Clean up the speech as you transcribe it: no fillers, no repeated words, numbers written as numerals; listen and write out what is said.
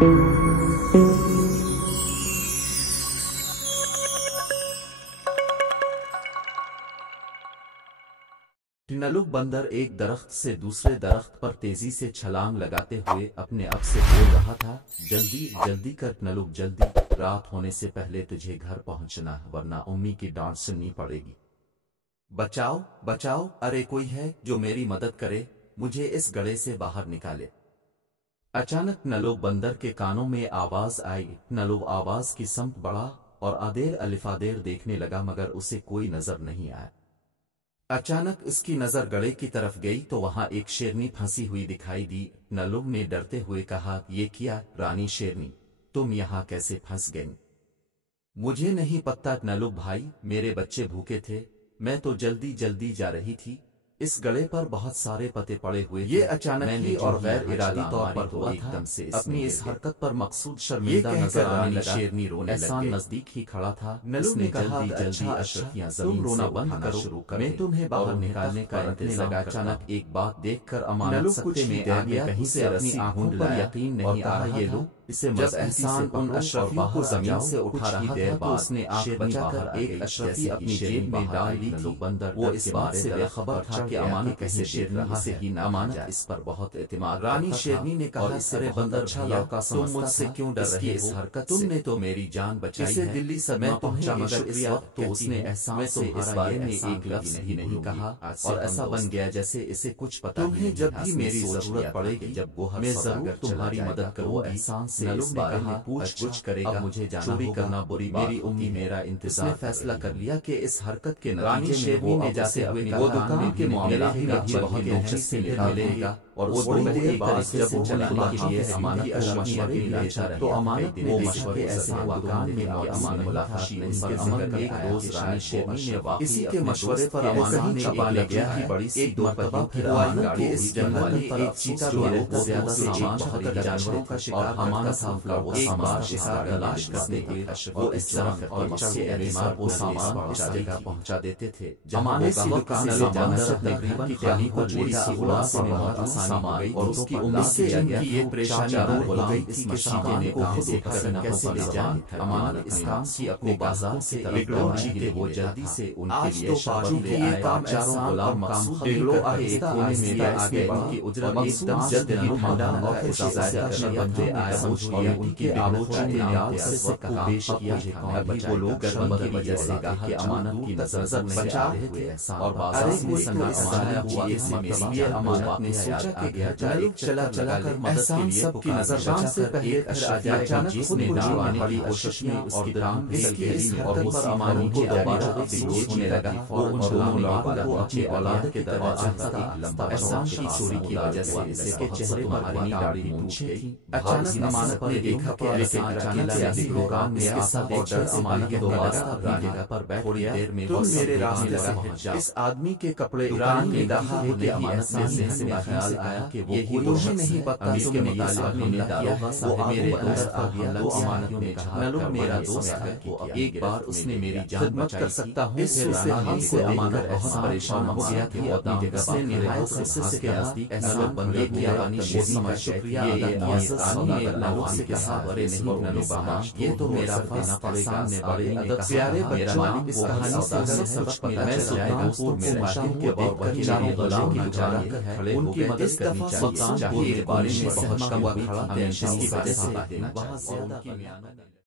नलुक बंदर एक दरख्त से दूसरे दरख्त पर तेजी से छलांग लगाते हुए अपने आप से बोल रहा था, जल्दी जल्दी कर नलुक जल्दी, रात होने से पहले तुझे घर पहुंचना है वरना अम्मी की डांट सुननी पड़ेगी। बचाओ बचाओ, अरे कोई है जो मेरी मदद करे, मुझे इस गड्ढे से बाहर निकाले। अचानक नलुक बंदर के कानों में आवाज आई। नलुक आवाज की समत बढ़ा और आदेर अलिफादेर देखने लगा मगर उसे कोई नजर नहीं आया। अचानक उसकी नजर गड्ढे की तरफ गई तो वहां एक शेरनी फंसी हुई दिखाई दी। नलुक ने डरते हुए कहा, ये क्या रानी शेरनी, तुम यहाँ कैसे फंस गई? मुझे नहीं पता नलुक भाई, मेरे बच्चे भूखे थे, मैं तो जल्दी जल्दी जा रही थी, इस गड्ढे पर बहुत सारे पत्ते पड़े हुए थे। ये अचानक ही और गैर इरादी तौर पर हुआ एकदम से अपनी इस हरकत पर मकसूद शर्मिंदा नजर आने लगा। शेरनी रोने लगी। एहसान नजदीक ही खड़ा था। नलुक ने कहा, जल्दी अशरफियां जमीन से उठाना शुरू करो, मैं तुम्हें बाहर निकालने का इंतजाम लगा। अचानक एक बात देखकर अमानत सत्ते में आ गया, कहीं से अपनी आंखों पर यकीन नहीं आ रहा। ये लो इसे जब एहसान उन अशरफियों को जमीन से उठा रहा था तो उसने आंख बचाकर एक अशरफी अपनी जेब में डाल ली थी। बंदर वो इस बात से बेखबर था कि अमानत कैसे शेरनी इसे ही ना मान जाए, इस पर बहुत एतमाद। रानी शेरनी ने कहा, इससे बंदर भैया तुम मुझसे क्यों डर रहे हो? इस हरकत तुमने तो मेरी जान बचाई है, दिल्ली से मैं पहुंचा मगर इस वक्त तो उसने एहसान से इस बारे में एक लफ्ज भी नहीं कहा और ऐसा बन गया जैसे इसे कुछ पता ही नहीं। जब भी मेरी जरूरत पड़ेगी जब वो मैं जरूर तुम्हारी मदद करूँ। एहसान से इस बारे में पूछ करेगा, मुझे चोरी करना बुरी मेरी उम्मी मेरा इंतजार। फैसला कर लिया कि इस हरकत के रानी शेरनी ने जाते हुए वो दुकान के मामले भी बहुत दिलचस्पी मिलेगा और वो बड़े तरीके जब वो चलाने के लिए अमानत को मशवरे लेता रहे तो अमानत वो मशवरे ऐसे दुकान में अमानत मुलाकात उनके अमल एक रोज रानी शेरनी ने इसी के मशवरे पर अमानत ने एक गया कि बड़ी सी दो मरतबा फिर अमानत के इस जंगल में एक चीता को ज्यादा सामान बहुत जानवरों का शिकार अमानत का वो सामान शिकार तलाश करते हुए वो इस तरफ और मस्से एलिमार वो सामान इस जगह पहुंचा देते थे। अमानत सी दुकान से जानवर तकरीबन खाली को छोड़ी सी उड़ान से बहुत सामान और उसकी उम्मीद से इनकी ये परेशानी दूर हो गई। इस मशीने ने को खुद देखकर कैसे ले जाए। अमानत इस काम की अपने बाजार से बिगड़ो जीते वो जल्दी से उनके लिए शाबाश ले आए। काम चारों गुलाम काम बिगड़ो आहिस्ता आहिस्ता आगे बढ़ी कि उजरा एकदम जल्द ही ठंडा और खुशहाल करने बंदे आए और उनकी आलोचना ने आवाज से कहा, पेश किया अभी वो लोग गर्म की वजह से कहा कि अमानत की नजर बचा रहे थे और बाजार में संगाया हुआ इस लिए अमानत ने सोचा कि घर जाए चला कर मदद के लिए सबकी नजर से पहले अचानक खुद डालने वाली कोशिश में और काम इसकी और उस अमानत को दोबारा बेहोश होने लगा। वो उन दोनों लोगों को अपनी औलाद के दरवाजे पर एक लंबा एहसान की चोरी की वजह से इसके चेहरे पर हरी दाढ़ी मूंछ थी। अचानक अमानत ने देखा कि अचानक से दुकान में ऐसा देखकर अमानत दोबारा अपनी जगह पर बैठ थोड़ी देर में वो मेरे रास्ते लगा। इस आदमी के कपड़े दुकान में दाखिल होते अमानत ने जहन में ख्याल आया कि वो मुझे नहीं पता कि मैंने दारोगा साहब मेरे दोस्त आ गया। तो अमानत ने कहा, नलुक मेरा दोस्त है, वो एक बार उसने मेरी जान बचाई कर सकता हूँ। इससे अमानत बहुत परेशान हो गया कि वो अपनी जगह से निहायत से के नजदीक नलुक बंदे किया रानी शेरनी का शुक्रिया नलुक से कहा, अरे नहीं नलुक बाबा ये तो मेरा फर्ज पड़ेगा ने बड़े प्यारे मेरा मालिक इस कहानी से सबक मैं सुल्तानपुर में रहता हूँ के वकील चारों गुलाम की गुजारा कर उनकी मदद करनी चाहिए। सुल्तानपुर के बारे में बहुत कम खड़ा हमेशा की वजह से बहुत ज्यादा